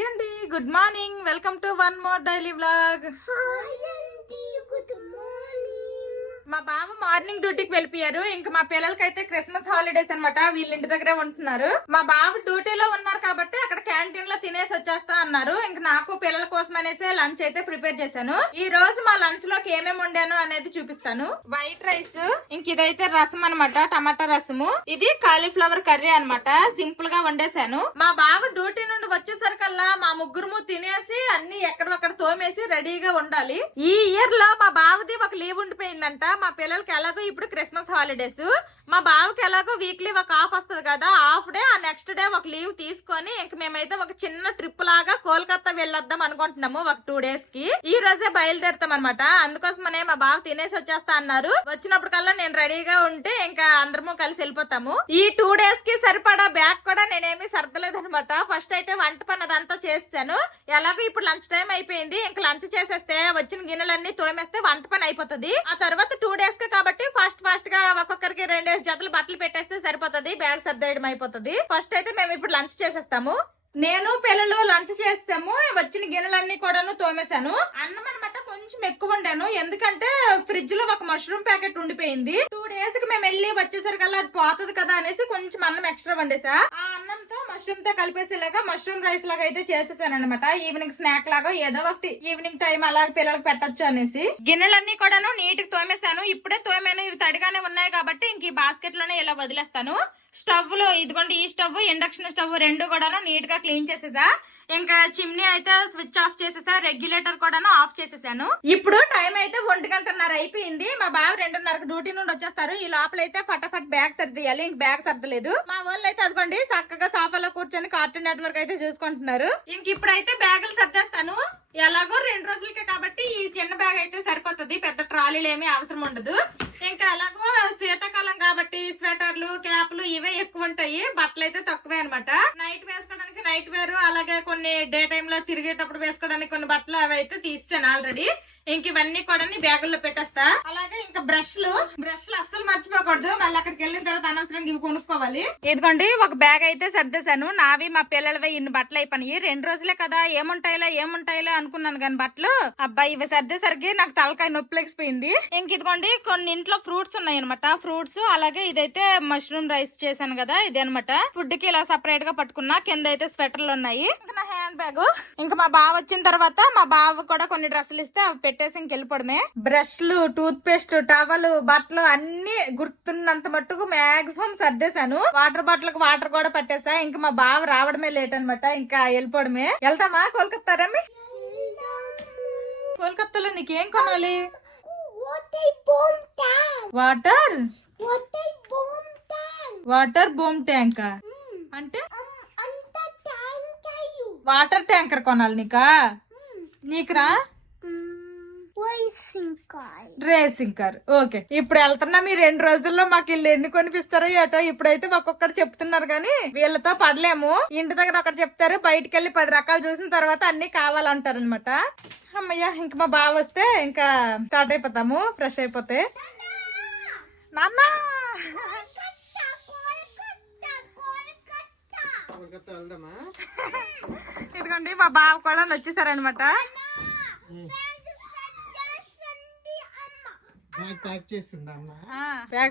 Hi అండి, good morning. Welcome to one more daily vlog. మా బావ మార్నింగ్ డ్యూటీకి వెళ్ళిపోయారు. ఇంకా మా పిల్లలకైతే క్రిస్మస్ హాలిడేస్ అన్నమాట. వీళ్ళ ఇంటి దగ్గరే ఉంటున్నారు. మా బావ డ్యూటీలో ఉన్నారు కాబట్టి అక్కడ క్యాంటీన్ లో తినేసి వచ్చేస్తా అన్నారు. ఇంకా నాకు పిల్లల కోసం అనేసి లంచ్ అయితే ప్రిపేర్ చేశాను. ఈ రోజు మా లంచ్ లోకి ఏమేమి వండాను అనేది చూపిస్తాను. వైట్ రైస్, ఇంక ఇదైతే రసం అనమాట, టమాటా రసము. ఇది కాలీఫ్లవర్ కర్రీ అనమాట. సింపుల్ గా వండేశాను. మా బావ డ్యూటీ నుండి వచ్చేసరికల్లా మా ముగ్గురు తినేసి అన్ని ఎక్కడొక్కడ తోమేసి రెడీగా ఉండాలి. ఈ ఇయర్ లో మా బావది ఒక లీవ్ ఉండిపోయిందంట. మా పిల్లలకి ఎలాగో ఇప్పుడు క్రిస్మస్ హాలిడేస్, మా బావకి ఎలాగో వీక్లీ ఒక ఆఫ్ వస్తుంది కదా, హాఫ్ డే ఆ నెక్స్ట్ డే ఒక లీవ్ తీసుకొని ఇంక మేమైతే ఒక చిన్న ట్రిప్ లాగా కోల్కతా వెళ్ళొద్దాం అనుకుంటున్నాము. ఒక 2 days కి ఈ రోజే బయలుదేరుతాం అనమాట. అందుకోసమనే మా బావ తినేసి వచ్చేస్తా అన్నారు. వచ్చినప్పటికల్లా నేను రెడీగా ఉంటే ఇంకా అందరము కలిసి వెళ్ళిపోతాము. ఈ 2 days కి సరిపడా బ్యాగ్ కూడా నేనేమి సర్దలేదు అనమాట. ఫస్ట్ అయితే వంట పని అదంతా చేస్తాను. ఎలాగో ఇప్పుడు లంచ్ టైం అయిపోయింది. ఇంకా లంచ్ చేసేస్తే వచ్చిన గిన్నెలన్నీ తోమేస్తే వంట పని అయిపోతుంది. ఆ తర్వాత 2 days కి కాబట్టి ఫాస్ట్ గా ఒక్కొక్కరికి 2 జతలు బట్టలు పెట్టేస్తే సరిపోతుంది. బ్యాగ్ సర్దేయడం అయిపోతుంది. ఫస్ట్ అయితే మేము ఇప్పుడు లంచ్ చేసేస్తాము. నేను పిల్లలు లంచ్ చేస్తాము. వచ్చిన గిన్నెలన్నీ కూడాను తోమేశాను. అన్నం అనమాట కొంచెం ఎక్కువ వండాను, ఎందుకంటే ఫ్రిడ్జ్ లో ఒక మష్రూమ్ ప్యాకెట్ ఉండిపోయింది. 2 days కి మేము వెళ్ళి వచ్చేసరికల్లా అది పోతుంది కదా అనేసి కొంచెం అన్నం ఎక్స్ట్రా వండేసా. ఆ అన్నంతో మష్రూమ్ తో కలిపేసేలాగా మష్రూమ్ రైస్ లాగా అయితే చేసేసాను అనమాట. ఈవినింగ్ స్నాక్ లాగా ఏదో ఒకటి ఈవినింగ్ టైం అలా పిల్లలకు పెట్టచ్చు అనేసి. గిన్నెలన్నీ కూడాను నీట్ గా తోమేశాను. ఇప్పుడే తోమాను. ఇవి తడిగానే ఉన్నాయి కాబట్టి ఇంక ఈ బాస్కెట్ లోనే ఇలా వదిలేస్తాను. స్టవ్ లో ఇదిగోండి, ఈ స్టవ్ ఇండక్షన్ స్టవ్ రెండు కూడాను నీట్ గా క్లీన్ చేసేసా. ఇంకా చిమ్నీ అయితే స్విచ్ ఆఫ్ చేసేసా. రెగ్యులేటర్ కూడాను ఆఫ్ చేసేసాను. ఇప్పుడు టైం అయితే 1:30 అయిపోయింది. మా బావ 2:30కి డ్యూటీ నుండి వచ్చేస్తారు. ఈ లోపల అయితే ఫటాఫట్ బ్యాగ్ సర్దియాలి. ఇంక బ్యాగ్ సర్దలేదు. మా వాళ్ళు అయితే అదిగోండి చక్కగా సోఫాలో కూర్చొని కార్టూన్ నెట్వర్క్ అయితే చూసుకుంటున్నారు. ఇంక ఇప్పుడైతే బ్యాగులు సర్దేస్తాను. ఎలాగో 2 రోజులకే కాబట్టి ఈ చిన్న బ్యాగ్ అయితే సరిపోతుంది. పెద్ద ట్రాలీలు ఏమీ అవసరం ఉండదు. ఇంకా ఎలాగో శీతాకాలం కాబట్టి స్వెటర్లు, క్యాప్లు ఇవే ఎక్కువ ఉంటాయి. బట్టలు అయితే తక్కువే అనమాట. నైట్ వేసుకోవడానికి నైట్ వేరు, అలాగే కొన్ని డే టైమ్ లో తిరిగేటప్పుడు వేసుకోవడానికి కొన్ని బట్టలు అవి అయితే తీసాను ఆల్రెడీ. ఇంక ఇవన్నీ కూడా బ్యాగుల్లో పెట్టేస్తా. అలాగే ఇంకా బ్రష్లు అస్సలు మర్చిపోకూడదు. మళ్ళీ అక్కడికి వెళ్ళిన తర్వాత అనవసరంగా ఇవి కొనుక్కోవాలి. ఇదిగోండి ఒక బ్యాగ్ అయితే సర్దేశాను. నావి మా పిల్లలవి ఇన్ని బట్టలు అయిపోయి 2 రోజులే కదా, ఏముంటాయిలే అనుకున్నాను కానీ బట్టలు అబ్బాయి ఇవి సర్దేసరికి నాకు తలకాయ నొప్పి లేకపోయింది. ఇంక ఇదిగోండి కొన్ని ఇంట్లో ఫ్రూట్స్ ఉన్నాయి అనమాట. ఫ్రూట్స్ అలాగే ఇదైతే మష్రూమ్ రైస్ చేశాను కదా, ఇదే అనమాట. ఫుడ్ కి ఇలా సపరేట్ గా పట్టుకున్నా. కింద అయితే స్వెటర్లు ఉన్నాయి. ఇంకా నా హ్యాండ్ బ్యాగ్. ఇంకా మా బావ వచ్చిన తర్వాత మా బావ కూడా కొన్ని డ్రెస్సులు ఇస్తే అవి పెట్టేసి ఇంకెళ్ళిపోవడమే. బ్రష్లు, టూత్ పేస్ట్, టవలు, బట్టలు అన్ని గుర్తున్నంత మట్టుకు మాక్సిమం సర్దేశాను. వాటర్ బాటిల్ కి వాటర్ కూడా పట్టేసా. ఇంకా మా బావ రావడమే లేట్ అనమాట. ఇంకా వెళ్ళిపోవడమే. వెళ్తామా కోల్కతా? రమ్మి, కోల్కతాలో నీకేం కొనాలి? వాటర్ బూమ్ ట్యాంక్ అంటే వాటర్ ట్యాంకర్ కొనాలి నీకా? నీకురా రేసింగ్ కార్. ఓకే, ఇప్పుడు వెళ్తున్నా. మీ 2 రోజుల్లో మాకు ఇల్లు ఎన్ని కొనిపిస్తారో ఏటో. ఇప్పుడైతే ఒక్కొక్కటి చెప్తున్నారు కానీ వీళ్ళతో పడలేము. ఇంటి దగ్గర ఒకటి చెప్తారు, బయటకు వెళ్ళి 10 రకాలు చూసిన తర్వాత అన్ని కావాలంటారు అనమాట. అమ్మయ్య, ఇంక మా బావ వస్తే ఇంకా స్టార్ట్ అయిపోతాము. ఫ్రెష్ అయిపోతే నాన్న ఇదిగోండి మా బావ కూడా వచ్చేసారనమాట.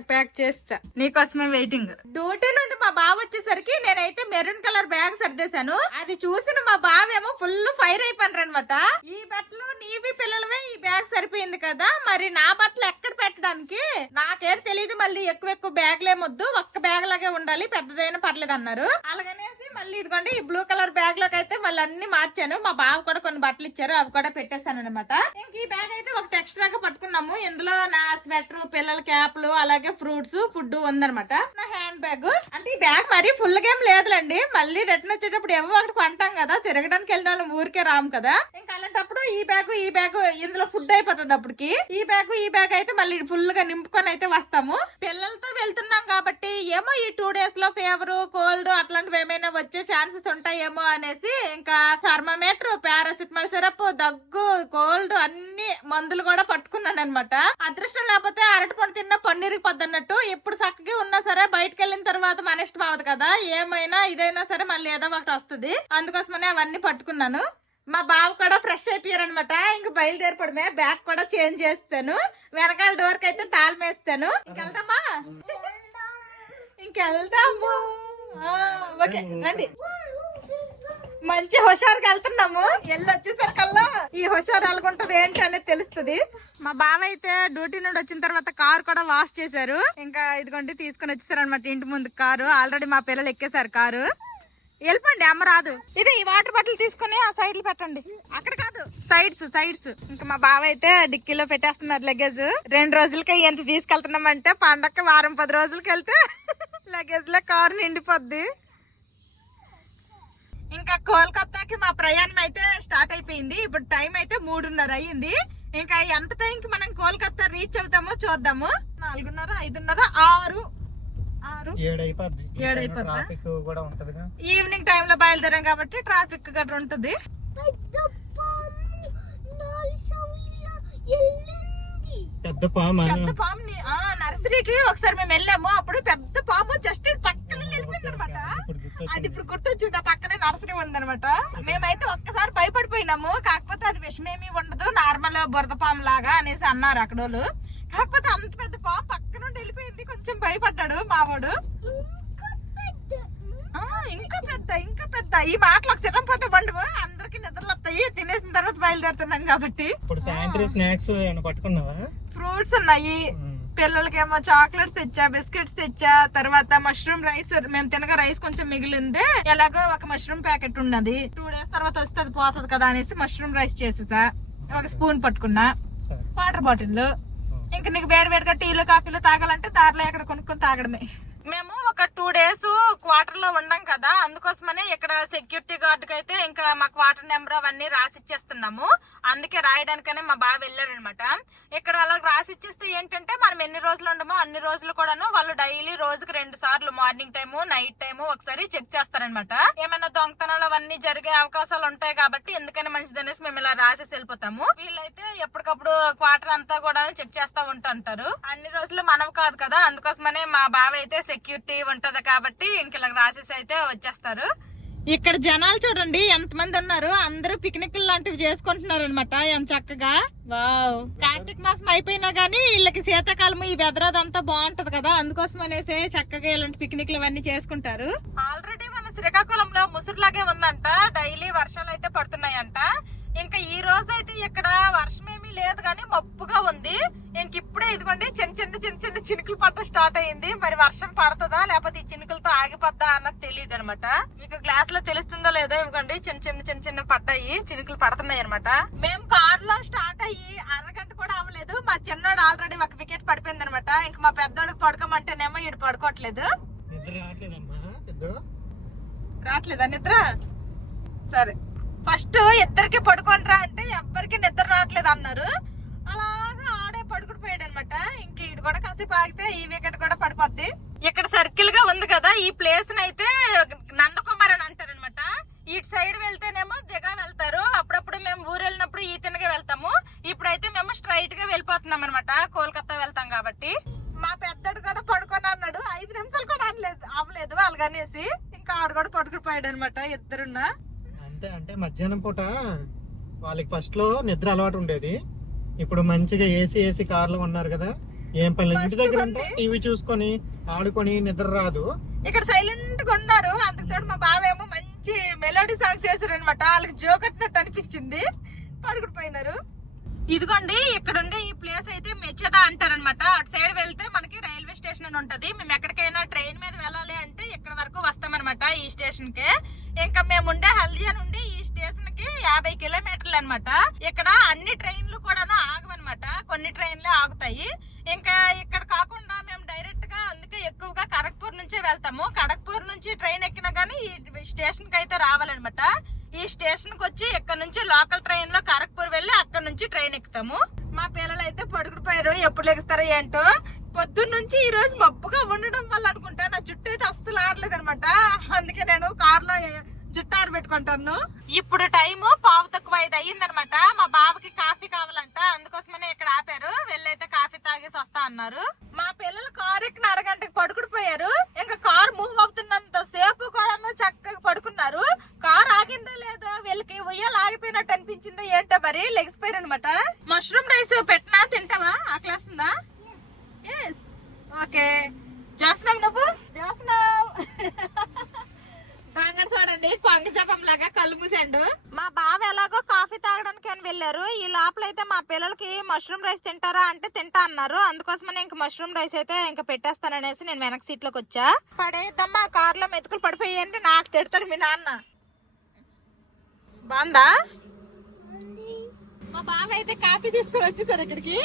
ప్యాక్ చేస్తా, నీకోసమే వెయిటింగ్. డ్యూటీ నుండి మా బావ వచ్చేసరికి నేనైతే మెరూన్ కలర్ బ్యాగ్ సర్దేశాను. అది చూసిన మా బావ ఏమో ఫుల్ ఫైర్ అయిపోయినారు అనమాట. ఈ బట్టలు నీవి పిల్లలవే, ఈ బ్యాగ్ సరిపోయింది కదా, మరి నా బట్టలు ఎక్కడ పెట్టడానికి? నాకేం తెలియదు. మళ్ళీ ఎక్కువ బ్యాగ్లేమొద్దు, ఒక్క బ్యాగ్ లాగే ఉండాలి, పెద్దదైనా పర్లేదు అన్నారు. అలాగనేసి మళ్ళీ ఇదిగోండి ఈ బ్లూ కలర్ బ్యాగ్ లోకి అయితే మళ్ళీ అన్ని మార్చాను. మా బావ కూడా కొన్ని బట్టలు ఇచ్చారు, అవి కూడా పెట్టేశాను అనమాట. ఇంక ఈ బ్యాగ్ అయితే ఒకటి ఎక్స్ట్రాగా పట్టుకున్నాము. ఇందులో నా స్వెటర్, పిల్లల క్యాప్లు, అలాగే ఫ్రూట్స్, ఫుడ్ ఉందనమాట. నా హ్యాండ్ బ్యాగ్ అంటే ఈ బ్యాగ్ మరీ ఫుల్ గా ఏం లేదులేండి. మళ్ళీ రిటర్న్ వచ్చేటప్పుడు ఏవో ఒకటి కొంటాం కదా, తిరగడానికి వెళ్ళిన వాళ్ళం ఊరికే రాము కదా. ఇంకా అలాంటప్పుడు ఈ బ్యాగ్ ఇందులో ఫుడ్ అయిపోతుంది. అప్పటికి ఈ బ్యాగ్ అయితే మళ్ళీ ఫుల్ గా నింపుకొని అయితే వస్తాము. పిల్లలతో వెళ్తున్నాం కాబట్టి ఏమో ఈ 2 days లో ఫీవర్, కోల్డ్ అట్లాంటివి ఏమైనా వచ్చే ఛాన్సెస్ ఉంటాయేమో అనేసి ఇంకా థర్మోమీటర్, పారాసిటమాల్ సిరప్, దగ్గు, కోల్డ్ అన్ని మందులు కూడా పట్టుకున్నాను అనమాట. అదృష్టం లేకపోతే అరటిపండు తిన్న పన్నీరుకి పద్దన్నట్టు ఎప్పుడు చక్కగా ఉన్నా సరే బయటకు వెళ్ళిన తర్వాత మన ఇష్టం అవదు కదా, ఏమైనా ఇదైనా సరే మళ్ళీ ఏదో ఒకటి వస్తుంది. అందుకోసమనే అవన్నీ పట్టుకున్నాను. మా బావ కూడా ఫ్రెష్ అయిపోయారనమాట. ఇంక బయలుదేరిపడమే. బ్యాగ్ కూడా చేంజ్ చేస్తాను. వెనకాల డోర్ కి అయితే తాళం వేస్తాను. ఇంకెళ్దామా? ఇంకెళ్దాము. ఓకే రండి. మంచి హుషారుగా వెళ్తున్నాము. వచ్చేసరికల్లా ఈ హుషారు ఎలాగుంటది ఏంటి అనేది తెలుస్తుంది. మా బావ అయితే డ్యూటీ నుండి వచ్చిన తర్వాత కారు కూడా వాష్ చేశారు. ఇంకా ఇదిగోండి తీసుకుని వచ్చేసారు అనమాట ఇంటి ముందు కారు. ఆల్రెడీ మా పిల్లలు ఎక్కేసారు కారు. వెళ్ళిపోండి, అమ్మ రాదు. ఇది ఈ వాటర్ బాటిల్ తీసుకుని ఆ సైడ్లు పెట్టండి. అక్కడ కాదు, సైడ్స్. ఇంకా మా బావ అయితే డిక్కీలో పెట్టేస్తున్నారు లగేజ్. 2 రోజులకి ఎంత తీసుకెళ్తున్నామంటే పండక్కి వారం 10 రోజులకి వెళ్తే లగేజ్ లో కారు నిండిపోద్ది. ఇంకా కోల్కతాకి మా ప్రయాణం అయితే స్టార్ట్ అయిపోయింది. ఇప్పుడు టైం అయితే 3:30 అయ్యింది. ఇంకా ఎంత టైంకి మనం కోల్కతా రీచ్ అవుతామో చూద్దాము. 4:30, 5:30, 6, 7 అయిపోద్ది. ఈవినింగ్ టైమ్ లో బయలుదేరాం కాబట్టి ట్రాఫిక్ గట్రా ఉంటది. పెద్ద పాము నర్సరీకి ఒకసారి మేము వెళ్ళాము. అప్పుడు పెద్ద పాము జస్ట్ పక్కన వెళ్ళిపోయింది అనమాట. అది ఇప్పుడు గుర్తొచ్చింది, ఆ పక్కనే నర్సరీ ఉందనమాట. మేమైతే ఒక్కసారి భయపడిపోయినాము. కాకపోతే అది విషమేమీ ఉండదు, నార్మల్ బురద పాము లాగా అనేసి అన్నారు అక్కడోళ్ళు. కాకపోతే అంత పెద్ద పాము పక్క నుండి వెళ్ళిపోయింది. కొంచెం భయపడ్డాడు మావాడు. ఇంకా పెద్ద ఈ మాటలు ఒక సిటం పోతే బండి అందరికి నిద్రలు వస్తాయి. తినేసిన తర్వాత బయలుదేరుతున్నాం కాబట్టి. ఇప్పుడు సాయంత్రం స్నాక్స్ పట్టుకున్నావా? ఫ్రూట్స్ ఉన్నాయి. పిల్లలకేమో చాక్లెట్స్ తెచ్చా, బిస్కెట్స్ తెచ్చా. తర్వాత మష్రూమ్ రైస్, మేము తినగా రైస్ కొంచెం మిగిలింది. ఎలాగో ఒక మష్రూమ్ ప్యాకెట్ ఉన్నది. 2 days తర్వాత వస్తే అది పోతుంది కదా అనేసి మష్రూమ్ రైస్ చేసేసా. ఒక స్పూన్ పట్టుకున్నా. Water bottle. ఇంకా నీకు వేడివేడిగా టీలు కాఫీలు తాగాలంటే దారిలో ఎక్కడ కొనుక్కొని తాగడమే. మేము ఒక 2 days క్వార్టర్ లో ఉన్నాం కదా, అందుకోసమనే ఇక్కడ సెక్యూరిటీ గార్డ్ కి అయితే ఇంకా మా క్వార్టర్ నెంబర్ అవన్నీ రాసిచ్చేస్తున్నాము. అందుకే రాయడానికనే మా బావ వెళ్ళారనమాట. ఇక్కడ అలా రాసిచ్చేస్తే ఏంటంటే మనం ఎన్ని రోజులు ఉండమో అన్ని రోజులు కూడాను వాళ్ళు డైలీ రోజుకి 2 సార్లు మార్నింగ్ టైము నైట్ టైము ఒకసారి చెక్ చేస్తారనమాట. ఏమైనా దొంగతనాలు అవన్నీ జరిగే అవకాశాలు ఉంటాయి కాబట్టి ఎందుకని మంచిదనేసి మేము ఇలా రాసేసి వెళ్ళిపోతాము. వీళ్ళైతే ఎప్పటికప్పుడు క్వార్టర్ అంతా కూడా చెక్ చేస్తా ఉంటారు. అన్ని రోజులు మనవి కాదు కదా, అందుకోసమనే మా బావ అయితే సెక్యూరిటీ ఉంటది కాబట్టి ఇంక ఇలా రాసేసి అయితే వచ్చేస్తారు. ఇక్కడ జనాలు చూడండి ఎంతమంది ఉన్నారు. అందరూ పిక్నిక్ లాంటివి చేసుకుంటున్నారు అనమాట. ఎంత చక్కగా. వావ్, కార్తీక మాసం అయిపోయినా గానీ వీళ్ళకి శీతాకాలం ఈ వెదరదంతా బాగుంటది కదా, అందుకోసం అనేసి చక్కగా ఇలాంటి పిక్నిక్లు అవన్నీ చేసుకుంటారు. ఆల్రెడీ మన శ్రీకాకుళంలో ముసురులాగే ఉందంట. డైలీ వర్షాలు అయితే పడుతున్నాయంట. ఇంకా ఈ రోజు అయితే ఇక్కడ వర్షం ఏమీ లేదు కానీ మబ్బుగా ఉంది. ఇంక ఇప్పుడే ఇదిగోండి చిన్న చినుకులు పట్ట స్టార్ట్ అయ్యింది. మరి వర్షం పడుతుందా లేకపోతే ఈ చినుకులతో ఆగిపోద్దా అన్నది తెలియదు అనమాట. మీకు గ్లాస్ లో తెలుస్తుందో లేదో, ఇవ్వండి చిన్న పడ్డాయి, చినుకులు పడుతున్నాయి అనమాట. మేము కార్ లో స్టార్ట్ అయ్యి అరగంట కూడా అవ్వలేదు. మా చిన్నోడు ఆల్రెడీ ఒక వికెట్ పడిపోయింది అనమాట. ఇంకా మా పెద్దోడికి పడుకోమంటేనేమో ఇటు పడుకోవట్లేదు. రావట్లేదా నిద్ర? సరే, ఫస్ట్ ఇద్దరికి పడుకోనరా అంటే ఎవ్వరికి నిద్ర రావట్లేదు అన్నారు. అలాగా ఆడే పడుకుని పోయాడు అనమాట. ఇంక ఇటు కూడా కాసేపు ఆగితే ఈ వికెట్ కూడా పడిపోద్ది. ఇక్కడ సర్కిల్ గా ఉంది కదా, ఈ ప్లేస్ అయితే నందకుమార్ అని అంటారు అనమాట. ఇటు సైడ్ వెళ్తేనేమో దిగా వెళ్తారు. అప్పుడప్పుడు మేము ఊరు వెళ్ళినప్పుడు ఈ తినగా వెళ్తాము. ఇప్పుడైతే మేము స్ట్రైట్ గా వెళ్ళిపోతున్నాం అనమాట. కోల్కతా వెళ్తాం కాబట్టి. మా పెద్దడు కూడా పడుకొని అన్నాడు. 5 నిమిషాలు కూడా అవ్వలేదు అలాగనేసి ఇంకా ఆడు కూడా పడుకుని పోయాడు అనమాట. ఇద్దరున్నా అంటే మధ్యాహ్నం పూట వాళ్ళకి ఫస్ట్ లో నిద్ర అలవాటు ఉండేది. ఇప్పుడు మంచిగా ఏసీ కార్ లో ఉన్నారు కదా, ఏం పని ఇంటి దగ్గర ఉంటే టీవీ చూసుకొని ఆడుకొని నిద్ర రాదు. ఇక్కడ సైలెంట్ గా ఉన్నారు. అందుకు మా బావేమో మంచి మెలోడీ సాంగ్స్ వేసారు అనమాట. వాళ్ళకి జోకట్టినట్టు అనిపించింది, పడుకుని పోయినారు. ఇదిగోండి ఇక్కడ ఉండే ఈ ప్లేస్ అయితే మెచ్చదా అంటారనమాట. అటు సైడ్ వెళ్తే మనకి రైల్వే స్టేషన్ అని ఉంటది. మేము ఎక్కడికైనా ట్రైన్ మీద వెళ్ళాలి అంటే ఇక్కడ వరకు వస్తామన్నమాట, ఈ స్టేషన్ కి. ఇంకా మేము ఉండే హల్దియా నుండి ఈ స్టేషన్ కి 50 కిలోమీటర్లు అనమాట. ఇక్కడ అన్ని ట్రైన్లు కూడా ఆగవన్నమాట, కొన్ని ట్రైన్లే ఆగుతాయి. ఇంకా ఇక్కడ కాకుండా మేము డైరెక్ట్ గా అందుకే ఎక్కువగా ఖరగ్పూర్ నుంచే వెళ్తాము. ఖరగ్పూర్ నుంచి ట్రైన్ ఎక్కినా గానీ ఈ స్టేషన్ కి అయితే రావాలన్నమాట. ఈ స్టేషన్ కి వచ్చి ఇక్కడ నుంచి లోకల్ ట్రైన్ లో ఖరగ్పూర్ వెళ్ళి అక్కడ నుంచి ట్రైన్ ఎక్కుతాము. మా పిల్లలు అయితే పడుకుపోయారు. ఎప్పుడు లెగుస్తారో ఏంటో. పొద్దున్న నుంచి ఈ రోజు మబ్బుగా ఉండడం వల్ల అనుకుంటా నా చుట్టూ అయితే అస్సలు ఆరలేదు అనమాట. అందుకే నేను కార్ లో జుట్టారు పెట్టుకుంటాను. ఇప్పుడు టైము 4:15 అయ్యిందనమాట. మా బావకి కాఫీ కావాలంట, అందుకోసమనే ఇక్కడ ఆపారు. వెళ్ళైతే కాఫీ తాగేసి వస్తా అన్నారు. మా పిల్లలు కారు ఎక్కిన అరగంటకి పడుకుడిపోయారు. ఇంకా కారు మూవ్ అవుతున్నంత సేపు కూడా చక్కగా పడుకున్నారు. కారు ఆగిందో లేదో వీళ్ళకి ఉయ్యాలు ఆగిపోయినట్టు అనిపించిందో ఏంటో మరి లెగిసిపోయారు అనమాట. మష్రూమ్ రైస్ పెట్టినా తింటావా? ఆకలేస్తుందా? ఓకే. చేస్తున్నావు నువ్వు? చేస్తున్నావు. చూడండి కొంగ జపం లాగా కళ్ళు మూసాడు. మా బావ ఎలాగో కాఫీ తాగడానికి అని వెళ్ళారు. ఈ లోపలైతే మా పిల్లలకి మష్రూమ్ రైస్ తింటారా అంటే తింటా అన్నారు. అందుకోసమనే ఇంక మష్రూమ్ రైస్ అయితే ఇంకా పెట్టేస్తాననేసి నేను వెనక సీట్ లోకి వచ్చా. పడేద్దామా కార్ లో మెతుకులు పడిపోయాయంటే నాకు తిడతాడు మీ నాన్న. బాగుందా? మా బావ అయితే కాఫీ తీసుకొని వచ్చేసారు ఇక్కడికి.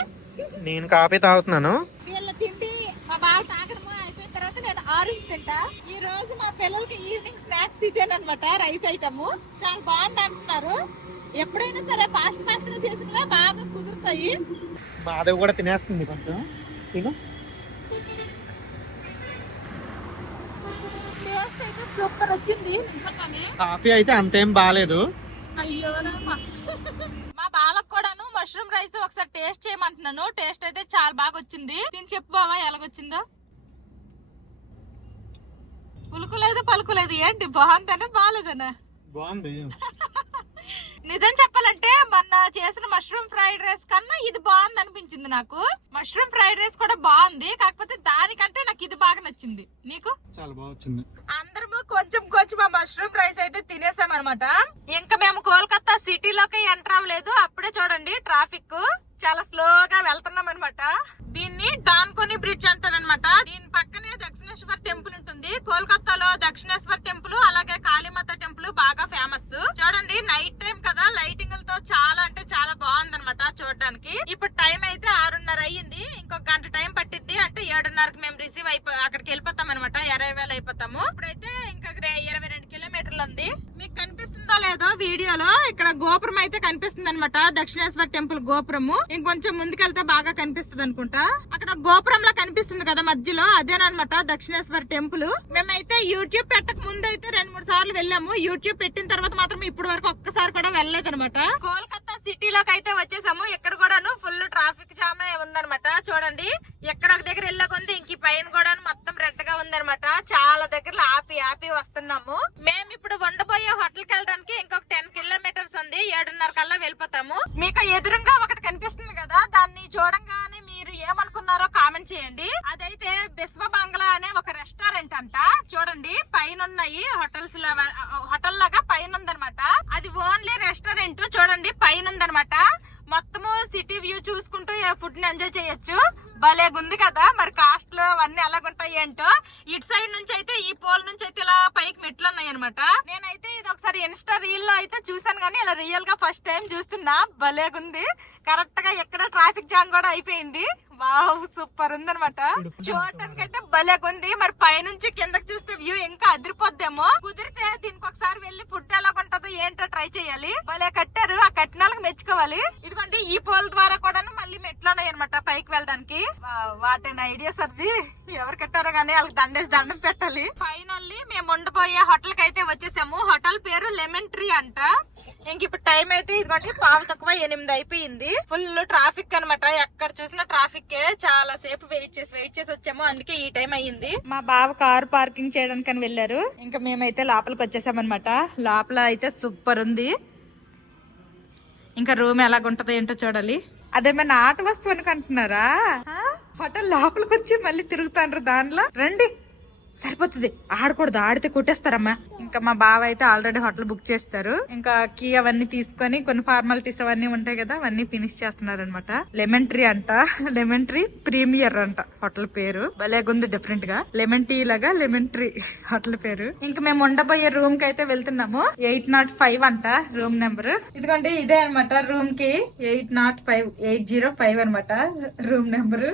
నేను కాఫీ తాగుతున్నాను. వీళ్ళ తిండి మా బావ తాగడము అయిపోయిన తర్వాత నేను ఆరెంజ్ తింటా. ఈ రోజు మా పిల్లలకి ఈవినింగ్ స్నాక్స్ ఇదేనమాట, రైస్ ఐటమ్. చాలా బాగుంది అంటున్నారు. ఎప్పుడైనా సరే ఫాస్ట్ ఫాస్ట్ గా చేసినవే బాగా కుదురుతాయి. మాధవ్ కూడా తినేస్తుంది కొంచెం. తిను. టేస్ట్ అయితే సూపర్ వచ్చింది నిజంగానే. కాఫీ అయితే అంతేం బాగాలేదు. అయ్యో మా బావకు కూడాను మష్రూమ్ రైస్ ఒకసారి టేస్ట్ చేయమంటున్నాను. టేస్ట్ అయితే చాలా బాగా వచ్చింది. తిని చెప్పు బావా ఎలాగొచ్చిందో. పులుకులేదు పలుకులేదు ఏంటి? బాగుందనా బాగాలేదనా? బాగుంది. నిజం చెప్పాలంటే మొన్న చేసిన మష్రూమ్ ఫ్రైడ్ రైస్ కన్నా ఇది బాగుంది అనిపించింది నాకు. మష్రూమ్ ఫ్రైడ్ రైస్ కూడా బాగుంది, కాకపోతే దానికంటే నాకు ఇది బాగా నచ్చింది. నీకు? చాలా బాగా వచ్చింది. అందరము కొంచెం కొంచెం ఆ మష్రూమ్ రైస్ అయితే తినేసాం అనమాట. ఇంకా మేము కోల్కతా సిటీలోకి ఎంటర్ అవ్వలేదు. అప్పుడే చూడండి ట్రాఫిక్. చాలా స్లోగా వెళ్తున్నాం అనమాట. దీన్ని డాన్కోని బ్రిడ్జ్ అంటారనమాట. దీని పక్కనే దక్షిణేశ్వర్ టెంపుల్ ఉంటుంది. కోల్కతాలో దక్షిణేశ్వర్ టెంపుల్ అలాగే కాళీమాత టెంపుల్ బాగా ఫేమస్. చూడండి నైట్ టైం కదా, లైటింగ్ లతో చాలా అంటే చాలా బాగుంది అనమాట చూడడానికి. ఇప్పుడు టైం అయితే 6:30 అయ్యింది. ఇంకొక గంట టైం పట్టిద్ది. అంటే 7:30కి మేము రిసీవ్ అక్కడికి వెళ్ళిపోతాం అనమాట. 20 అయిపోతాము. ఇప్పుడైతే ఇంకా 22 కిలోమీటర్లు ఉంది. మీకు కనిపిస్తుందో లేదో వీడియోలో ఇక్కడ గోపురం అయితే కనిపిస్తుంది అనమాట. దక్షిణేశ్వర్ టెంపుల్ గోపురము. ఇంకొంచెం ముందుకెళ్తే బాగా కనిపిస్తుంది అనుకుంటా. అక్కడ గోపురంలా కనిపిస్తుంది కదా మధ్యలో, అదేనమాట దక్షిణేశ్వర్ టెంపుల్. మేమైతే యూట్యూబ్ పెట్టక ముందు అయితే 2-3 సార్లు వెళ్ళాము. యూట్యూబ్ పెట్టిన తర్వాత మాత్రం ఇప్పుడు వరకు ఒక్కసారి కూడా వెళ్ళలేదు అనమాట. కోల్కతా సిటీలోకి అయితే వచ్చేసాము. ఇక్కడ కూడాను ఫుల్ ట్రాఫిక్ జామ్ ఉందనమాట. చూడండి ఎక్కడ ఒక దగ్గర వెళ్ళే కొంది ఇంక పైన కూడా మొత్తం రెడ్ గా ఉందనమాట. చాలా దగ్గర ఆపి ఆపి వస్తున్నాము. మేము ఇప్పుడు ఉండబోయే హోటల్ కి వెళ్ళడానికి ఇంకొక 10 కిలోమీటర్స్ ఉంది. 7:30 కల్లా వెళ్ళిపోతాము. మీకు ఎదురుగా ఒకటి కనిపిస్తుంది కదా, దాన్ని చూడంగానే మీరు ఏమనుకున్నారో కామెంట్ చేయండి. అదైతే బిస్వ బంగ్లా అనే ఒక రెస్టారెంట్ అంట. చూడండి పైన ఉన్నాయి హోటల్స్ హోటల్ లాగా పైన ఉందనమాట. అది ఓన్లీ రెస్టారెంట్. చూడండి పైన ఉందనమాట. మొత్తము సిటీ వ్యూ చూసుకుంటూ ఫుడ్ ని ఎంజాయ్ చేయొచ్చు. భలేగుంది కదా. మరి కాస్ట్లు అవన్నీ ఎలాగుంటాయి ఏంటో. ఇటు సైడ్ నుంచి అయితే ఈ పోల్ నుంచి అయితే ఇలా పైకి మెట్లు ఉన్నాయి అనమాట. నేనైతే ఇది ఒకసారి ఇన్స్టా రీల్ లో అయితే చూసాను కానీ ఇలా రియల్ గా ఫస్ట్ టైం చూస్తున్నా. భలేగుంది. కరెక్ట్ గా ఎక్కడ ట్రాఫిక్ జామ్ కూడా అయిపోయింది. వావ్ సూపర్ ఉందనమాట. చూడటానికి అయితే భలేగుంది. మరి పైనుంచి కిందకి చూస్తే వ్యూ ఇంకా అదిరిపోద్దేమో. కుదిరితే దీనికి ఒకసారి వెళ్ళి ఫుడ్ ఎలాగుంటుందో ఏంటో ట్రై చేయాలి. భలే కట్టారు. ఆ కట్టినాలకు మెచ్చుకోవాలి. ఇదిగోండి ఈ పోల్ ద్వారా కూడా మళ్ళీ మెట్లు ఉన్నాయి అనమాట పైకి వెళ్ళడానికి. వాటిని ఐడియా సర్జీ ఎవరు కట్టారో గానీ వాళ్ళకి దండేసి దండం పెట్టాలి. ఫైనల్లీ మేము ఉండబోయే హోటల్ కి అయితే వచ్చేసాము. హోటల్ పేరు లెమన్ ట్రీ అంట. ఇంక ఇప్పుడు టైం అయితే ఇదిగోండి 8:15 అయిపోయింది. ఫుల్ ట్రాఫిక్ అనమాట. ఎక్కడ చూసినా ట్రాఫిక్. చాలా సేపు వెయిట్ చేసి వచ్చాము. అందుకే ఈ టైం అయ్యింది. మా బావ కారు పార్కింగ్ చేయడానికి అని వెళ్ళారు. ఇంకా మేమైతే లోపలికి వచ్చేసామన్నమాట. లోపల అయితే సూపర్ ఉంది. ఇంకా రూమ్ ఎలాగుంటదో ఏంటో చూడాలి. అదేమన్నా ఆట వస్తువు అనుకుంటున్నారా? హోటల్ లోపలికి వచ్చి మళ్ళీ తిరుగుతాండ్రు దానిలో. రండి సరిపోతుంది. ఆడకూడదు, ఆడితే కొట్టేస్తారమ్మా. ఇంకా మా బావ అయితే ఆల్రెడీ హోటల్ బుక్ చేస్తారు. ఇంకా కీ అవన్నీ తీసుకొని కొన్ని ఫార్మాలిటీస్ అవన్నీ ఉంటాయి కదా, అవన్నీ ఫినిష్ చేస్తున్నారు అనమాట. లెమన్ ట్రీ అంట. లెమన్ ట్రీ ప్రీమియర్ అంట హోటల్ పేరు. భలేగుంది డిఫరెంట్ గా. లెమన్ టీ లాగా లెమన్ ట్రీ హోటల్ పేరు. ఇంకా మేము ఉండబోయే రూమ్ కి అయితే వెళ్తున్నాము. 805 అంట రూమ్ నెంబర్. ఇదిగోండి ఇదే అనమాట రూమ్ కి 805 అనమాట రూమ్ నెంబర్.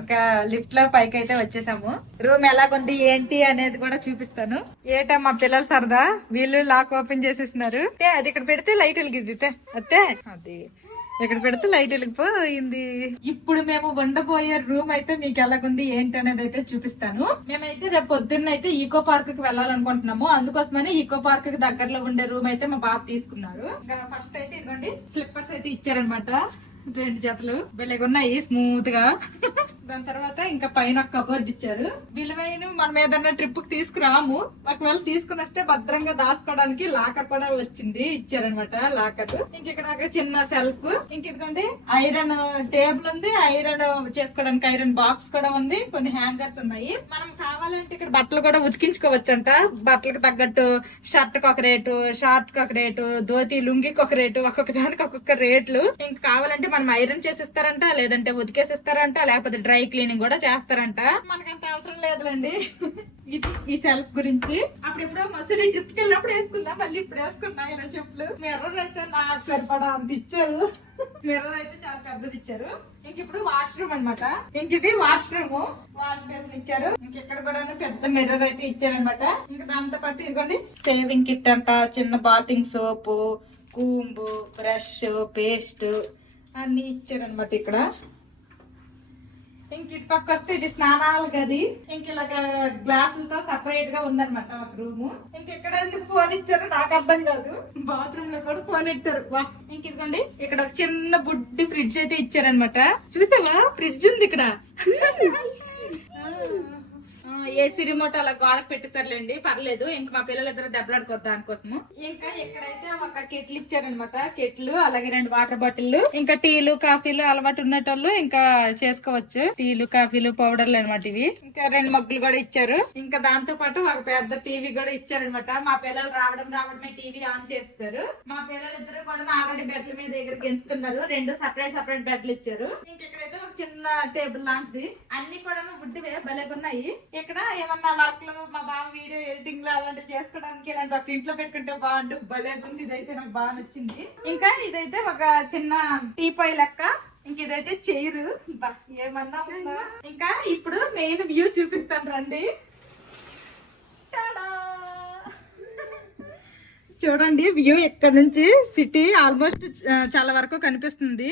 ఇంకా లిఫ్ట్ లో పైకి అయితే వచ్చేసాము. రూమ్ ఎలాగుంది ఏంటి అనేది కూడా చూపిస్తాను. ఏటా మా పిల్లలు సరదా, వీళ్ళు లాక్ ఓపెన్ చేసేస్తున్నారు. అది ఇక్కడ పెడితే లైట్ వెలిగిద్ది. అత్తే అది ఇక్కడ పెడితే లైట్ వెళ్ళిపోయింది. ఇప్పుడు మేము ఉండబోయే రూమ్ అయితే మీకు ఎలాగుంది ఏంటి అనేది అయితే చూపిస్తాను. మేమైతే రేపు పొద్దున్న అయితే ఈకో పార్క్ కి వెళ్ళాలనుకుంటున్నాము. అందుకోసమని ఈకో పార్క్ కి దగ్గరలో ఉండే రూమ్ అయితే మా బాబు తీసుకున్నారు. ఇంకా ఫస్ట్ అయితే ఇదిగోండి స్లిప్పర్స్ అయితే ఇచ్చారనమాట. 2 జతలు భలేగా ఉన్నాయి, స్మూత్ గా. దాని తర్వాత ఇంకా పైన ఒక కబోర్డ్ ఇచ్చారు. విలువైన మనం ఏదన్నా ట్రిప్ కి తీసుకురాము, ఒకవేళ తీసుకుని వస్తే భద్రంగా దాచుకోవడానికి లాకర్ కూడా వచ్చింది, ఇచ్చారనమాట లాకర్. ఇంక ఇక్కడ ఒక చిన్న సెల్ఫ్, ఇంక ఇదిగోండి ఐరన్ టేబుల్ ఉంది, ఐరన్ చేసుకోవడానికి ఐరన్ బాక్స్ కూడా ఉంది, కొన్ని హ్యాంగర్స్ ఉన్నాయి. మనం కావాలంటే ఇక్కడ బట్టలు కూడా ఉతికించుకోవచ్చంట. బట్టలకు తగ్గట్టు షర్ట్ కి ఒక రేటు, షార్ట్ కి ఒక రేటు, ధోతి లుంగికి ఒక రేటు, ఒక్కొక్క దానికి ఒక్కొక్క రేట్లు. ఇంకా కావాలంటే మనం ఐరన్ చేసిస్తారంట, లేదంటే ఉతికేసిస్తారంట, లేకపోతే డ్రై క్లీనింగ్ కూడా చేస్తారంట. మనకంత అవసరం లేదులేండి. ఇది ఈ సెల్ఫ్ గురించి. అప్పుడు ఎప్పుడో మసూరి ట్రిప్ కి వెళ్ళినప్పుడు వేసుకున్నా, మళ్ళీ ఇప్పుడు వేసుకున్నా ఇలా చెప్పులు. మిర్రర్ అయితే నాకు సరిపడా అంత ఇచ్చారు. మిర్రర్ అయితే చాలా పెద్దది ఇచ్చారు. ఇంక ఇప్పుడు వాష్రూమ్ అనమాట. ఇంక ఇది వాష్రూమ్, వాష్ బేసిన్ ఇచ్చారు. ఇంక ఇక్కడ కూడా పెద్ద మిర్రర్ అయితే ఇచ్చారనమాట. ఇంకా దాంతో పాటు ఇదిగోండి సేవింగ్ కిట్ అంట, చిన్న బాతింగ్ సోపు, కూంబు, బ్రష్, పేస్ట్ అన్ని ఇచ్చారనమాట ఇక్కడ. ఇంక ఇటు పక్క వస్తే ఇది స్నానాల గది. ఇంక ఇలాగ గ్లాసులతో సపరేట్ గా ఉందన్నమాట ఒక రూమ్. ఇంక ఇక్కడ ఎందుకు ఫోన్ ఇచ్చారో నాకు అర్థం కాదు. బాత్రూమ్ లో కూడా ఫోన్ ఇచ్చారు. ఇంక ఇదిగోండి ఇక్కడ ఒక చిన్న బుడ్డి ఫ్రిడ్జ్ అయితే ఇచ్చారనమాట. చూసావా ఫ్రిడ్జ్ ఉంది ఇక్కడ. ఏసీ రిమోట్ అలా గోడకు పెట్టేసారులేండి, పర్లేదు. ఇంకా మా పిల్లలు ఇద్దరు దెబ్బలాడుకోరు దానికోసము. ఇంకా ఇక్కడైతే ఒక కెట్లు ఇచ్చారనమాట. కెట్లు అలాగే 2 వాటర్ బాటిల్. ఇంకా టీలు కాఫీలు అలవాటు ఉన్నటోళ్ళు ఇంకా చేసుకోవచ్చు. టీలు కాఫీలు పౌడర్లు అనమాట ఇవి. ఇంకా 2 మగ్గులు కూడా ఇచ్చారు. ఇంకా దాంతో పాటు ఒక పెద్ద టీవీ కూడా ఇచ్చారనమాట. మా పిల్లలు రావడమే టీవీ ఆన్ చేస్తారు. మా పిల్లలు ఇద్దరు కూడా ఆల్రెడీ బెడ్ల మీద దగ్గరికి ఎంచుతున్నారు. 2 సపరేట్ బెడ్లు ఇచ్చారు. ఇంక ఇక్కడైతే ఒక చిన్న టేబుల్ లాంటిది. అన్ని కూడా వుడ్వే భలేగా ఉన్నాయి. ఇక్కడ ఏమన్నా వర్క్ లో మా బాబు వీడియో ఎడిటింగ్ లో అలాంటివి చేసుకోవడానికి ఇలాంటి ఒక ఇంట్లో పెట్టుకుంటే బాగుండు, భలే ఉంది. ఇదైతే నాకు బాగా నచ్చింది. ఇంకా ఇదైతే ఒక చిన్న టీపాయ్ లెక్క. ఇంక ఇదైతే చైర్. ఏమన్నా ఉందా? ఇంకా ఇప్పుడు మెయిన్ వ్యూ చూపిస్తాను రండి. చూడండి వ్యూ ఇక్కడ నుంచి సిటీ ఆల్మోస్ట్ చాలా వరకు కనిపిస్తుంది.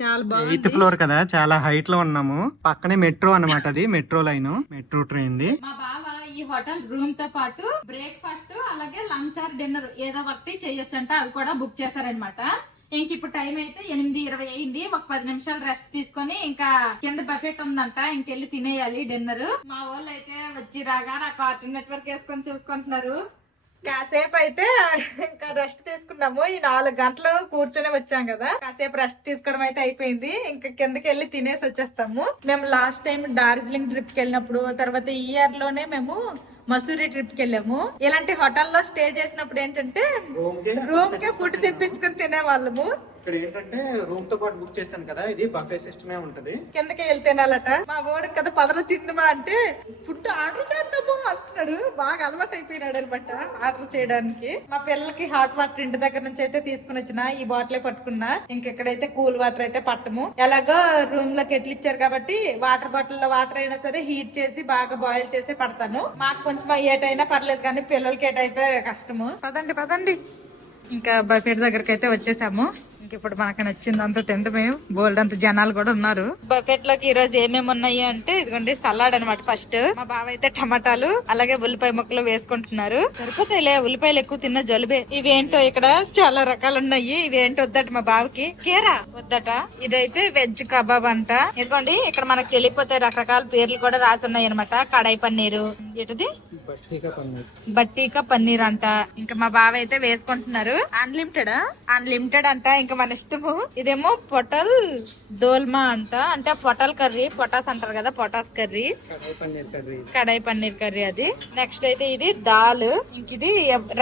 చాలా బాగుంది. 8th ఫ్లోర్ కదా, చాలా హైట్ లో ఉన్నాము. పక్కనే మెట్రో అన్నమాట, అది metro line, metro train the. మా బావ ఈ హోటల్ రూమ్ తో పాటు బ్రేక్ఫాస్ట్ అలాగే లంచ్ ఆర్ డిన్నర్ ఏదో ఒకటి చేయొచ్చంట. అవి కూడా బుక్ చేశారనమాట. ఇంక ఇప్పుడు టైం అయితే 8:20 అయింది. ఒక 10 నిమిషాలు రెస్ట్ తీసుకొని ఇంకా కింద బఫెట్ ఉందంట, ఇంకెళ్ళి తినేయాలి డిన్నర్. మా వాళ్ళు అయితే వచ్చి రాగా నా కార్టూన్ నెట్వర్క్ వేసుకొని చూసుకుంటున్నారు. కాసేపు అయితే ఇంకా రెస్ట్ తీసుకున్నాము. ఈ 4 గంటలు కూర్చొని వచ్చాం కదా, కాసేపు రెస్ట్ తీసుకోవడం అయితే అయిపోయింది. ఇంకా కిందకి వెళ్ళి తినేసి వచ్చేస్తాము. మేము లాస్ట్ టైం డార్జిలింగ్ ట్రిప్ కి వెళ్ళినప్పుడు, తర్వాత ఈ ఇయర్ లోనే మేము మసూరి ట్రిప్ కి వెళ్ళాము. ఇలాంటి హోటల్లో స్టే చేసినప్పుడు ఏంటంటే రూమ్ కే ఫుడ్ తెప్పించుకుని తినేవాళ్ళము. ఇక్కడ ఏంటంటే రూమ్ తో పాటు బుక్ చేశాను కదా, ఇది బఫే సిస్టమే ఉంటది. కిందకి వెళ్తే తినాలట. మా ఓడికి కదా పదలో తిందమా అంటే ఫుడ్ ఆర్డర్ చేద్దాము అంటున్నాడు. బాగా అలవాటు అయిపోయినాడు అనమాట ఆర్డర్ చేయడానికి. మా పిల్లలకి హాట్ వాటర్ ఇంటి దగ్గర నుంచి అయితే తీసుకుని వచ్చిన ఈ బాటిలే పట్టుకున్నా. ఇంకెక్కడైతే కూల్ వాటర్ అయితే పట్టము. ఎలాగో రూమ్ లో కెట్లు ఇచ్చారు కాబట్టి వాటర్ బాటిల్ లో వాటర్ అయినా సరే హీట్ చేసి బాగా బాయిల్ చేసి పడతాను. మాకు కొంచెం ఏటైనా పర్లేదు, కానీ పిల్లలకి ఏటైతే కష్టము. పదండి ఇంకా బఫెట్ దగ్గరకి అయితే వచ్చేసాము. ఇప్పుడు మనకు నచ్చిందంతా తింటమే. బోల్డ్ అంత జనాలు కూడా ఉన్నారు. బఫెట్ లోకి ఈ రోజు ఏమేమి ఉన్నాయి అంటే ఇదిగోండి సలాడ్ అనమాట. ఫస్ట్ మా బావ అయితే టమాటాలు అలాగే ఉల్లిపాయ ముక్కలు వేసుకుంటున్నారు. సరిపోతాయిలే, ఉల్లిపాయలు ఎక్కువ తిన్న జలుబే. ఇవేంటో ఇక్కడ చాలా రకాలు ఉన్నాయి. ఇవేంటో వద్దట మా బావకి, కేరా వద్దట. ఇదైతే వెజ్ కబాబ్ అంట. ఇదిగోండి ఇక్కడ మనకు తెలియపోతే రకరకాల పేర్లు కూడా రాసి ఉన్నాయి అనమాట. కడాయి పన్నీరు, ఏంటిది బట్టీకా పన్నీర్ అంట. ఇంకా మా బావ అయితే వేసుకుంటున్నారు. అన్లిమిటెడ్ అంట. ఇంకా మన ఇష్టము. ఇదేమో పొటల్ దోల్మా అంట, అంటే పొటల్ కర్రీ, పొటాస్ అంటారు కదా, పొటాస్ కర్రీ, కడాయి పన్నీర్ కర్రీ అది. నెక్స్ట్ అయితే ఇది దాల్. ఇంక ఇది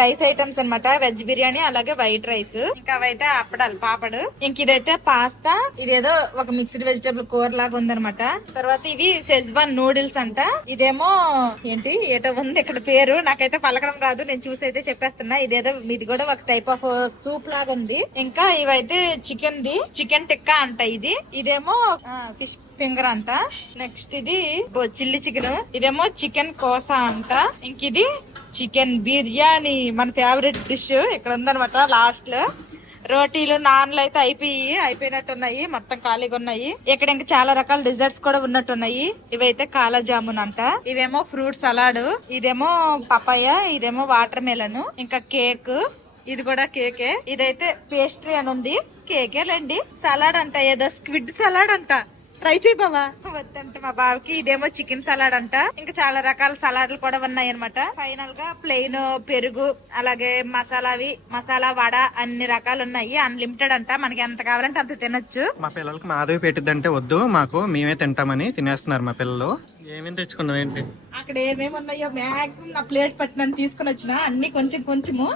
రైస్ ఐటమ్స్ అన్నమాట, వెజ్ బిర్యానీ అలాగే వైట్ రైస్. ఇంకా అవైతే అప్పడాలు, పాపడు. ఇంక ఇదైతే పాస్తా, ఇదేదో ఒక మిక్స్డ్ వెజిటబుల్ కూర లాగా ఉందన్నమాట. తర్వాత ఇవి సెజ్వాన్ నూడిల్స్ అంట. ఇదేమో ఏంటి ఏటో ఉంది ఇక్కడ పేరు, నాకైతే పలకడం రాదు, నేను చూసి అయితే చెప్పేస్తున్నా. ఇదేదో ఇది కూడా ఒక టైప్ ఆఫ్ సూప్ లాగా ఉంది. ఇంకా ఇవైతే చికెన్ టిక్కా అంట. ఇదేమో ఫిష్ ఫింగర్ అంట. నెక్స్ట్ ఇది చిల్లీ చికెన్, ఇదేమో చికెన్ కోసా అంట. ఇంక ఇది చికెన్ బిర్యానీ, మన ఫేవరెట్ డిష్ ఇక్కడ ఉందనమాట లాస్ట్ లో. రోటీలు నాన్లు అయితే అయిపోయినట్టున్నాయి, మొత్తం ఖాళీగా ఉన్నాయి. ఇక్కడ ఇంకా చాలా రకాల డిజర్ట్స్ కూడా ఉన్నట్టున్నాయి. ఇవైతే కాలా జామున్ అంట, ఇవేమో ఫ్రూట్ సలాడ్, ఇదేమో పపాయ, ఇదేమో వాటర్ మెలన్, ఇంకా కేక్, ఇది కూడా కేకే. ఇదైతే పేస్ట్రీ అని ఉంది, కేకేలేండి. సలాడ్ అంట, ఏదో స్క్విడ్ సలాడ్ అంట, ట్రై చేయి బావా. వద్దంట మా బావకి. ఇదేమో చికెన్ సలాడ్ అంట, ఇంకా చాలా రకాల సలాడ్లు కూడా ఉన్నాయి అనమాట. ఫైనల్ గా ప్లెయిన్ పెరుగు, అలాగే మసాలా వడ, అన్ని రకాలు ఉన్నాయి. అన్లిమిటెడ్ అంట, మనకి ఎంత కావాలంటే అంత తినొచ్చు. మా పిల్లలకి మాధవి పెట్టిద్దంటే వద్దు, మాకు మేమే తింటామని తినేస్తున్నారు మా పిల్లలు. ఏమేమి తెచ్చుకున్నావు ఏంటి? అక్కడ ఏమేమి ఉన్నాయో మాక్సిమం నా ప్లేట్ పట్టినని తీసుకుని వచ్చిన, అన్ని కొంచెము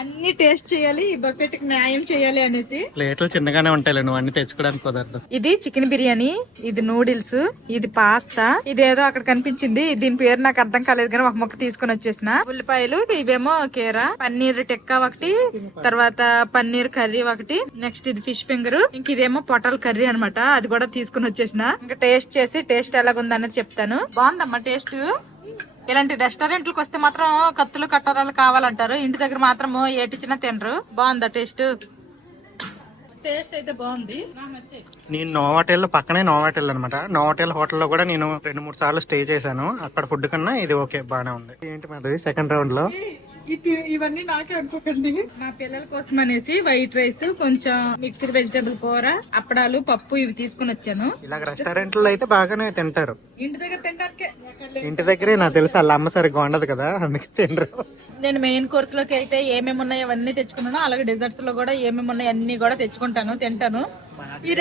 అన్ని టేస్ట్ చేయాలి, ఈ బఫెట్ కి న్యాయం చేయాలి అనేసి. ప్లేట్లు చిన్నగానే ఉంటాయి, నువ్వు అన్ని తెచ్చుకోవడానికి కుదరదు. ఇది చికెన్ బిర్యానీ, ఇది నూడిల్స్, ఇది పాస్తా, ఇదేదో అక్కడ కనిపించింది, దీని పేరు నాకు అర్థం కాలేదు కానీ ఒక మొక్క తీసుకుని వచ్చేసిన. ఉల్లిపాయలు, ఇవేమో కేరా, పన్నీర్ టిక్కా ఒకటి, తర్వాత పన్నీర్ కర్రీ ఒకటి, నెక్స్ట్ ఇది ఫిష్ ఫింగర్, ఇంక ఇదేమో పొటల్ కర్రీ అనమాట, అది కూడా తీసుకుని వచ్చేసిన. ఇంకా టేస్ట్ చేసి టేస్ట్ ఎలాగుంది అనేది చెప్తాను. బాగుందమ్మా టేస్ట్. ఇలాంటి రెస్టారెంట్లకు వస్తే మాత్రం కత్తులు కట్టరాలు కావాలంటారు, ఇంటి దగ్గర మాత్రం ఏటిచ్చినా తినరు. బాగుందా టేస్ట్? టేస్ట్ అయితే బాగుంది, నాకు నచ్చాయి. నేను నోవాటెల్ పక్కనే నోవాటెల్ అనమాట, నోవాటెల్ హోటల్లో కూడా నేను 2-3 సార్లు స్టే చేశాను. అక్కడ ఫుడ్ కన్నా ఇది ఓకే, బానే ఉంది. ఏంటి మాది సెకండ్ రౌండ్ లో ఇవన్నీ నాకే అనుకోకండి. మా పిల్లల కోసం అనేసి వైట్ రైస్, కొంచెం మిక్స్డ్ వెజిటేబుల్ కూర, అప్పడాలు, పప్పు ఇవి తీసుకుని వచ్చాను. ఇలా రెస్టారెంట్ లో అయితే బాగానే తింటారు, ఇంటి దగ్గర తినడానికే. ఇంటి దగ్గరే నాకు తెలుసు, వాళ్ళ అమ్మ సరిగ్గా ఉండదు కదా, అందుకే తినరు. నేను మెయిన్ కోర్స్ లోకి అయితే ఏమేమి ఉన్నాయో అవన్నీ తెచ్చుకున్నాను, అలాగే డెజర్ట్స్ లో కూడా ఏమేమి ఉన్నాయో అన్ని కూడా తెచ్చుకుంటాను, తింటాను. ఈ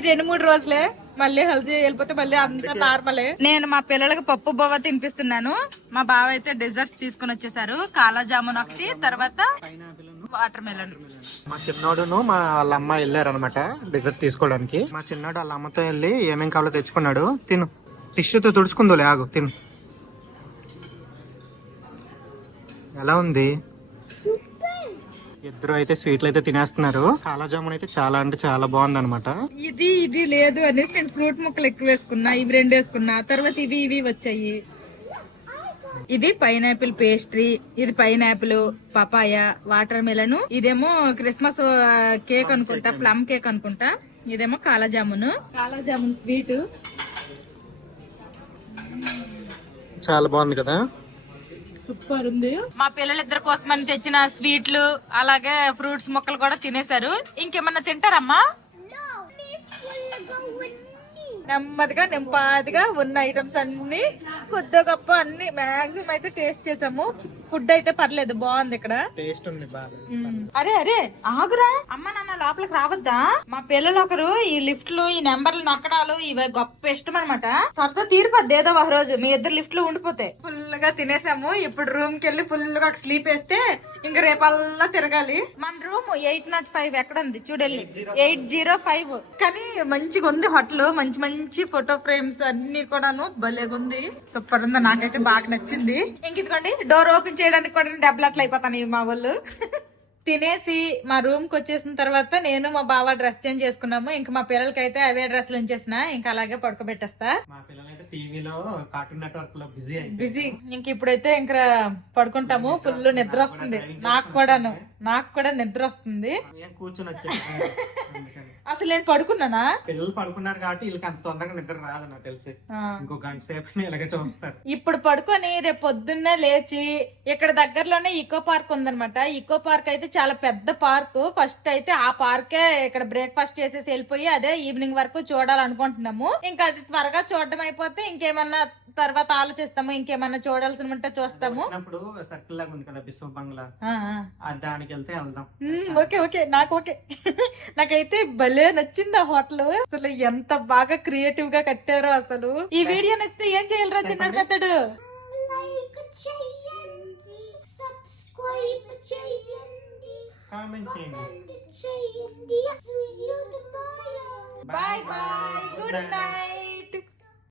2-3 రోజులే మళ్ళీ హెల్తీ వెళ్ళిపోతే మళ్ళీ అంతా నార్మలే. నేను మా పిల్లలకి పప్పు బొవ్వ తినిపిస్తున్నాను. మా బావ అయితే డెజర్ట్స్ తీసుకుని వచ్చేసారు, కాలా జామున్ ఒకటి, తర్వాత వాటర్ మెలన్. మా చిన్నోడును మా వాళ్ళ అమ్మ వెళ్ళారు అనమాట డెజర్ట్ తీసుకోవడానికి. మా చిన్నోడు వాళ్ళ అమ్మతో వెళ్ళి ఏమేం కావాలో తెచ్చుకున్నాడు. తిను, టిష్యూతో తుడుచుకుందో ఆగు, తిను. ఎలా ఉంది? ఇద్దరు అయితే స్వీట్లు అయితే తినేస్తున్నారు. కాలా జామున్ అయితే చాలా అంటే చాలా బాగుంది అనమాట. ఇది లేదు అనేసి నేను ఫ్రూట్ ముక్కలు ఎక్కువ వేసుకున్నా, ఇవి 2 వేసుకున్నా, తర్వాత ఇవి వచ్చాయి. ఇది పైనాపిల్ పేస్ట్రీ, ఇది పైనాపిల్, పపాయ, వాటర్ మెలన్, ఇదేమో క్రిస్మస్ కేక్ అనుకుంటా, ప్లమ్ కేక్ అనుకుంటా, ఇదేమో కాలా జామున్ స్వీట్. చాలా బాగుంది కదా, సూపర్ ఉంది. మా పిల్లలిద్దరి కోసమని తెచ్చిన స్వీట్లు, అలాగే ఫ్రూట్స్ ముక్కలు కూడా తినేశారు. ఇంకేమన్నా తింటారమ్మా? నెమ్మదిగా నింపాదిగా ఉన్న ఐటమ్స్ అన్ని కొద్ది గొప్ప అన్ని మాక్సిమం అయితే టేస్ట్ చేసాము. ఫుడ్ అయితే పర్లేదు, బాగుంది ఇక్కడ. టేస్ట్ ఉంది బాగా. అరే ఆగురా, అమ్మ నాన్న లోపలికి రావద్దా? మా పిల్లలు ఒకరు ఈ లిఫ్ట్లు, ఈ నెంబర్లు నొక్కడాలు ఇవి గొప్ప ఇష్టం అనమాట. సరదా తీరిపోద్ది ఏదో ఒక రోజు మీ ఇద్దరు లిఫ్ట్ లో ఉండిపోతే. ఫుల్ గా తినేసాము, ఇప్పుడు రూమ్ కి వెళ్ళి ఫుల్ గా స్లీప్ వేస్తే ఇంకా రేపల్లా తిరగాలి. మన రూమ్ 805 ఎక్కడ ఉంది చూడెళ్ళి, 805. కానీ మంచిగా ఉంది హోటల్, మంచి ఫోటో ఫ్రేమ్స్ అన్ని కూడాను భలేగుంది, సూపర్ ఉంది. నాకైతే బాగా నచ్చింది. ఇంక ఇదిగోండి డోర్ ఓపెన్ చేయడానికి కూడా డబ్బులు అయిపోతాను మా వాళ్ళు. తినేసి మా రూమ్ కి వచ్చేసిన తర్వాత నేను మా బావ డ్రెస్ చేంజ్ చేసుకున్నాము. ఇంకా మా పిల్లలకి అయితే అవే డ్రెస్లు ఉంచేసిన, ఇంకా అలాగే పడుకోబెట్టేస్తా. టీవీలో కార్టూన్ నెట్వర్క్ లో బిజీ. ఇంక ఇప్పుడైతే ఇంకా పడుకుంటాము. ఫుల్ నిద్ర వస్తుంది, నాకు కూడా నిద్ర వస్తుంది. కూర్చొని అసలు నేను పడుకున్నానా? పిల్లలు పడుకున్నారు కాబట్టి వీళ్ళకి అంత తొందరగా నిద్ర రాదు నాకు తెలిసి. ఇంకో గంట సేపు ఇలాగే చూస్తారు. ఇప్పుడు పడుకొని రేపు పొద్దున్నే లేచి ఇక్కడ దగ్గరలోనే ఈకో పార్క్ ఉందన్నమాట. ఈకో పార్క్ అయితే చాలా పెద్ద పార్క్. ఫస్ట్ అయితే ఆ పార్కే ఇక్కడ బ్రేక్ఫాస్ట్ చేసేసి వెళ్ళిపోయి అదే ఈవినింగ్ వరకు చూడాలనుకుంటున్నాము. ఇంకా అది త్వరగా చూడడం అయిపోతే ఇంకేమన్నా తర్వాత ఆలోచిస్తాము, ఇంకేమన్నా చూడాల్సి ఉంటే చూస్తాము. సర్కిల్ లాగా ఉంది కదా బిస్వ బంగ్లా, దానికి వెళ్తే వెళ్దాం. ఓకే నాకైతే భలే నచ్చింది ఆ హోటల్. అసలు ఎంత బాగా క్రియేటివ్ గా కట్టారో అసలు. ఈ వీడియో నచ్చితే ఏం చేయాలి రా చిన్నాడు పెద్దడు? Bye bye, good night.